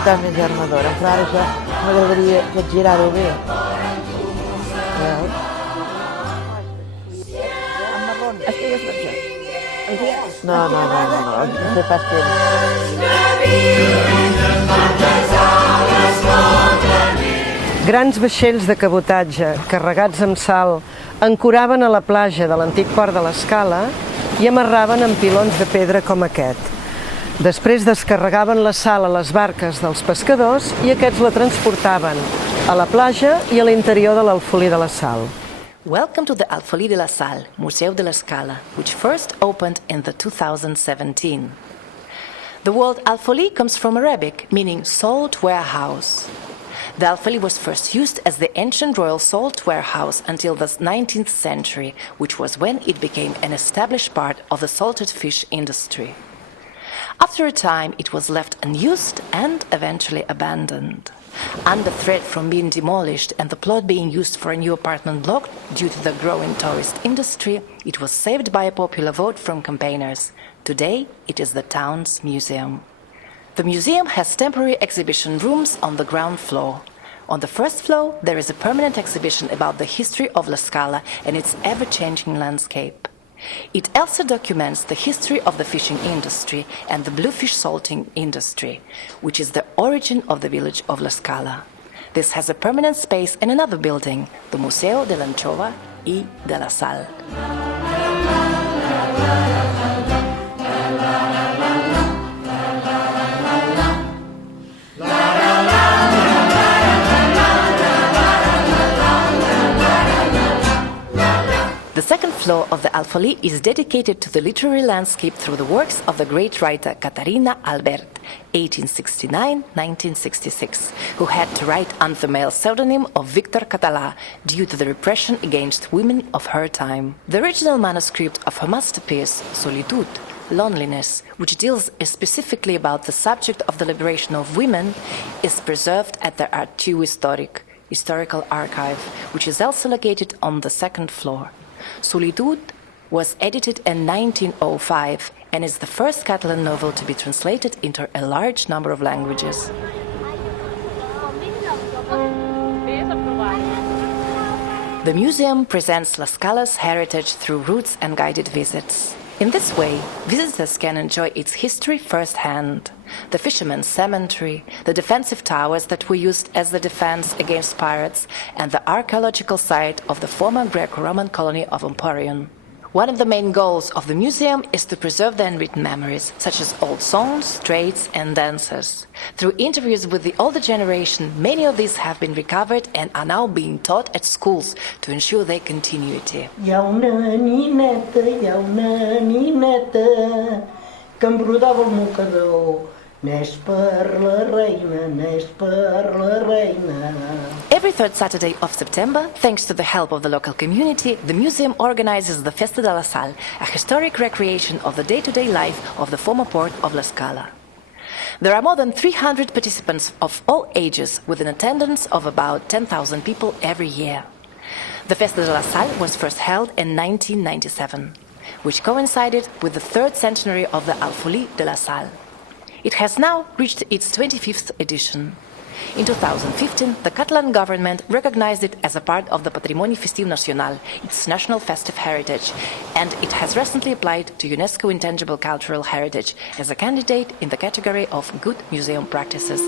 portat més armadora, però ara ja m'agradaria que et girava bé. Veus? Amb marrons. Estigues per No, no sé pas què. Grans vaixells de cabotatge carregats amb sal ancoraven a la platja de l'antic port de l'Escala i amarraven amb pilons de pedra com aquest. Després descarregaven la sal a les barques dels pescadors i aquests la transportaven a la platja i a l'interior de l'Alfolí de la Sal. Welcome to the Alfolí de la Sal, Museo de l'Escala, which first opened in the 2017. The word Alfolí comes from Arabic, meaning salt warehouse. The Alfolí was first used as the ancient royal salt warehouse until the 19th century, which was when it became an established part of the salted fish industry. After a time, it was left unused and eventually abandoned. Under threat from being demolished and the plot being used for a new apartment block due to the growing tourist industry, it was saved by a popular vote from campaigners. Today, it is the town's museum. The museum has temporary exhibition rooms on the ground floor. On the first floor, there is a permanent exhibition about the history of La Scala and its ever-changing landscape. It also documents the history of the fishing industry and the bluefish salting industry, which is the origin of the village of La Scala. This has a permanent space in another building, the Museo de l'Ancova y de la Sal. The second floor of the Alfolí is dedicated to the literary landscape through the works of the great writer Caterina Albert, 1869-1966, who had to write under the male pseudonym of Victor Català due to the repression against women of her time. The original manuscript of her masterpiece, Solitud, Loneliness, which deals specifically about the subject of the liberation of women, is preserved at the Archiu Historical Archive, which is also located on the second floor. Solitud was edited in 1905 and is the first Catalan novel to be translated into a large number of languages. The museum presents La Scala's heritage through routes and guided visits. In this way, visitors can enjoy its history firsthand. The fishermen's cemetery, the defensive towers that were used as the defense against pirates, and the archaeological site of the former Greco-Roman colony of Emporion. One of the main goals of the museum is to preserve the unwritten memories, such as old songs, trades, and dances. Through interviews with the older generation, many of these have been recovered and are now being taught at schools to ensure their continuity. Hi ha una nineta que em brodava el mocador. N'és per la reina, n'és per la reina. Every third Saturday of September, thanks to the help of the local community, the museum organizes the Festa de la Sal, a historic recreation of the day-to-day life of the former port of La Scala. There are more than 300 participants of all ages, with an attendance of about 10,000 people every year. The Festa de la Sal was first held in 1997, which coincided with the third centenary of the Alfolí de la Sal. It has now reached its 25th edition. In 2015, the Catalan government recognized it as a part of the Patrimoni Festiu Nacional, its national festive heritage, and it has recently applied to UNESCO Intangible Cultural Heritage as a candidate in the category of Good Museum Practices.